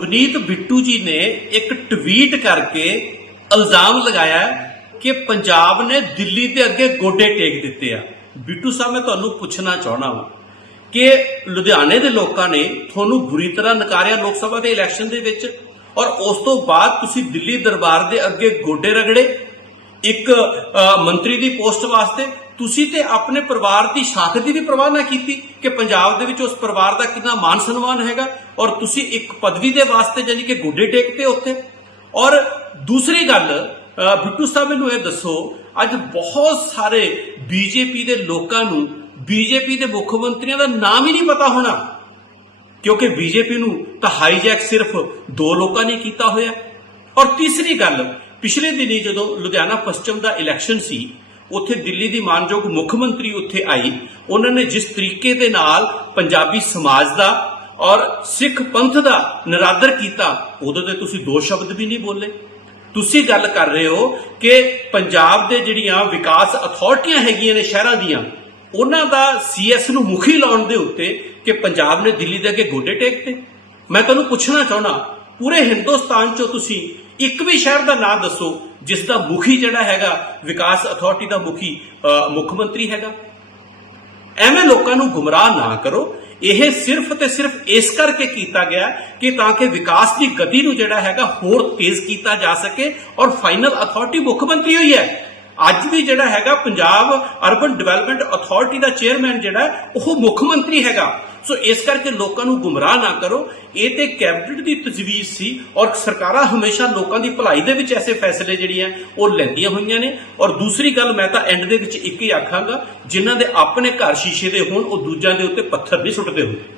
ਵਨੀਤ ਬਿੱਟੂ ਜੀ ਨੇ ਇੱਕ ਟਵੀਟ ਕਰਕੇ ਇਲਜ਼ਾਮ ਲਗਾਇਆ ਕਿ ਪੰਜਾਬ ਨੇ ਦਿੱਲੀ ਦੇ ਅੱਗੇ ਗੋਡੇ ਟੇਕ ਦਿੱਤੇ ਆ। ਬਿੱਟੂ ਸਾਹਿਬ, ਮੈਂ ਤੁਹਾਨੂੰ ਪੁੱਛਣਾ ਚਾਹਣਾ ਹਾਂ ਕਿ ਲੁਧਿਆਣੇ ਦੇ ਲੋਕਾਂ ਨੇ ਤੁਹਾਨੂੰ ਬੁਰੀ ਤਰ੍ਹਾਂ ਨਕਾਰਿਆ ਲੋਕ ਸਭਾ ਦੇ ਇਲੈਕਸ਼ਨ ਦੇ ਵਿੱਚ ਔਰ ਉਸ ਤੋਂ ਬਾਅਦ ਤੁਸੀਂ ਦਿੱਲੀ ਦਰਬਾਰ ਦੇ ਅੱਗੇ ਗੋਡੇ ਰਗੜੇ? ਇੱਕ ਮੰਤਰੀ ਦੀ ਪੋਸਟ ਵਾਸਤੇ ਤੁਸੀਂ ਤੇ ਆਪਣੇ ਪਰਿਵਾਰ ਦੀ ਸ਼ਾਖ ਦੀ ਵੀ ਪਰਵਾਹ ਨਾ ਕੀਤੀ ਕਿ ਪੰਜਾਬ ਦੇ ਵਿੱਚ ਉਸ ਪਰਿਵਾਰ ਦਾ ਕਿੰਨਾ ਮਾਨ ਸਨਮਾਨ ਹੈਗਾ ਔਰ ਤੁਸੀਂ ਇੱਕ ਪਦਵੀ ਦੇ ਵਾਸਤੇ ਜਾਨੀ ਕਿ ਗੋਡੇ ਟੇਕਤੇ ਉੱਥੇ। ਔਰ ਦੂਸਰੀ ਗੱਲ ਬਿੱਟੂ ਸਾਹਿਬ ਮੈਨੂੰ ਇਹ ਦੱਸੋ, ਅੱਜ ਬਹੁਤ ਸਾਰੇ ਬੀਜੇਪੀ ਦੇ ਲੋਕਾਂ ਨੂੰ ਬੀਜੇਪੀ ਦੇ ਮੁੱਖ ਮੰਤਰੀਆਂ ਦਾ ਨਾਮ ਹੀ ਨਹੀਂ ਪਤਾ ਹੋਣਾ। ਕਿਉਂਕਿ ਬੀਜੇਪੀ ਨੂੰ ਤਾਂ ਹਾਈਜੈਕ ਸਿਰਫ ਦੋ ਲੋਕਾਂ ਨੇ ਕੀਤਾ ਹੋਇਆ। ਔਰ ਤੀਸਰੀ ਗੱਲ ਪਿਛਲੇ ਦਿਨੀ ਜਦੋਂ ਲੁਧਿਆਣਾ ਪশ্ਚਿਮ ਦਾ ਇਲੈਕਸ਼ਨ ਸੀ, ਉੱਥੇ ਦਿੱਲੀ ਦੀ ਮਾਨਯੋਗ ਮੁੱਖ ਮੰਤਰੀ ਉੱਥੇ ਆਈ। ਉਹਨਾਂ ਨੇ ਜਿਸ ਤਰੀਕੇ ਦੇ ਨਾਲ ਪੰਜਾਬੀ ਸਮਾਜ ਦਾ ਔਰ ਸਿੱਖ ਪੰਥ ਦਾ ਨਿਰਾਦਰ ਕੀਤਾ ਉਦੋਂ ਤੇ ਤੁਸੀਂ ਦੋ ਸ਼ਬਦ ਵੀ ਨਹੀਂ ਬੋਲੇ। ਤੁਸੀਂ ਗੱਲ ਕਰ ਰਹੇ ਹੋ ਕਿ ਪੰਜਾਬ ਦੇ ਜਿਹੜੀਆਂ ਵਿਕਾਸ ਅਥਾਰਟੀਆਂ ਹੈਗੀਆਂ ਨੇ ਸ਼ਹਿਰਾਂ ਦੀਆਂ, ਉਹਨਾਂ ਦਾ ਸੀਐਸ ਨੂੰ ਮੁਖੀ ਲਾਉਣ ਦੇ ਉੱਤੇ ਕਿ ਪੰਜਾਬ ਨੇ ਦਿੱਲੀ ਦੇ ਅੱਗੇ ਗੋਡੇ ਟੇਕਤੇ। ਮੈਂ ਤੁਹਾਨੂੰ ਪੁੱਛਣਾ ਚਾਹਣਾ ਪੂਰੇ ਹਿੰਦੁਸਤਾਨ 'ਚੋਂ ਤੁਸੀਂ ਇੱਕ ਵੀ ਸ਼ਹਿਰ ਦਾ ਨਾਂ ਦੱਸੋ, ਜਿਸ ਦਾ ਮੁਖੀ ਜਿਹੜਾ ਹੈਗਾ, ਵਿਕਾਸ ਅਥਾਰਟੀ ਦਾ ਮੁਖੀ ਮੁੱਖ ਮੰਤਰੀ ਹੈਗਾ। ਐਵੇਂ ਲੋਕਾਂ ਨੂੰ ਗੁੰਮਰਾਹ ਨਾ ਕਰੋ। ਇਹ ਸਿਰਫ ਤੇ ਸਿਰਫ ਇਸ ਕਰਕੇ ਕੀਤਾ ਗਿਆ ਕਿ ਤਾਂ ਕਿ ਵਿਕਾਸ ਦੀ ਗਤੀ ਨੂੰ ਜਿਹੜਾ ਹੈਗਾ, ਹੋਰ ਤੇਜ਼ ਕੀਤਾ ਜਾ ਸਕੇ ਔਰ ਫਾਈਨਲ ਅਥਾਰਟੀ ਮੁੱਖ ਮੰਤਰੀ ਹੋਈ ਹੈ। ਅੱਜ ਵੀ ਜਿਹੜਾ ਹੈਗਾ, ਪੰਜਾਬ ਅਰਬਨ ਡਿਵੈਲਪਮੈਂਟ ਅਥਾਰਟੀ ਦਾ ਚੇਅਰਮੈਨ ਜਿਹੜਾ, ਉਹ ਮੁੱਖ ਮੰਤਰੀ ਹੈਗਾ। ਸੋ ਇਸ ਕਰਕੇ ਲੋਕਾਂ ਨੂੰ ਗੁੰਮਰਾਹ ਨਾ ਕਰੋ। ਇਹ ਤੇ ਕੈਬਨਿਟ ਦੀ ਤਜਵੀਜ਼ ਸੀ ਔਰ ਸਰਕਾਰਾਂ ਹਮੇਸ਼ਾ ਲੋਕਾਂ ਦੀ ਭਲਾਈ ਦੇ ਵਿੱਚ ਐਸੇ ਫੈਸਲੇ ਜਿਹੜੇ ਜਿਹੜੀਆਂ ਉਹ ਲੈਂਦੀਆਂ ਹੋਈਆਂ ਨੇ। ਔਰ ਦੂਸਰੀ ਗੱਲ, ਮੈਂ ਤਾਂ ਐਂਡ ਦੇ ਵਿੱਚ ਇੱਕ ਹੀ ਆਖਾਂਗਾ, ਜਿਨ੍ਹਾਂ ਦੇ ਆਪਣੇ ਘਰ ਸ਼ੀਸ਼ੇ ਦੇ ਹੋਣ, ਉਹ ਦੂਜਿਆਂ ਦੇ ਉੱਤੇ ਪੱਥਰ ਨਹੀਂ ਸੁੱਟਦੇ ਹੁੰਦੇ।